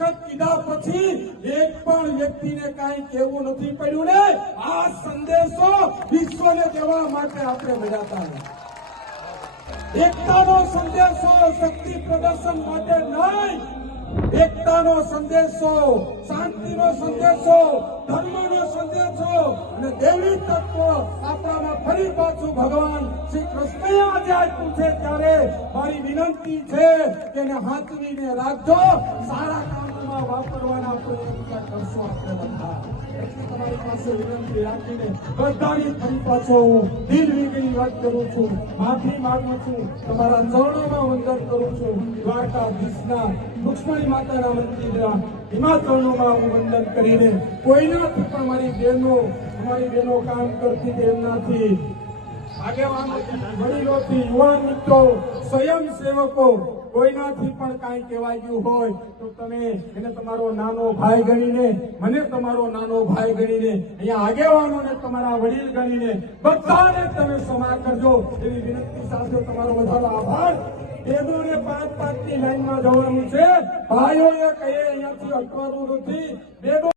વખત કીધા પછી એક પણ વ્યક્તિને કાંઈ કહેવું નથી પડ્યું ને. આ સંદેશો વિશ્વને દેવા માટે આપણે મળ્યા એકતાનો સંદેશો શક્તિ પ્રદર્શન માટે નહીં. એકતાનો સંદેશો, શાંતિનો સંદેશો, ધર્મનો સંદેશો અને દેવી તત્વ આપણામાં ફરી પાછું ભગવાન શ્રી કૃષ્ણએ આજે આપ્યું છે. ત્યારે મારી વિનંતી છે કે એને હાથવીને રાખજો. સારા કામમાં વાપરવાના પ્રયત્ન કરશો આપણે બધા. છું તમારા ચરણોમાં વંદન કરું છું. દ્વારકાધીશના રૂક્ષ્મણી માતાના મંદિરના હિમાચરણોમાં હું વંદન કરીને કોઈનાથી પણ મારી બહેનો, અમારી બહેનો કામ કરતી તેમનાથી તો તમે એને કરજો. એવી સાથે તમારો બધાનો આભાર. બહેનોને પાંચ પાંચની લાઈનમાં જવાનું છે. ભાઈઓએ કહીએ, અહીંયાથી અટવાનું નથી. બહેનો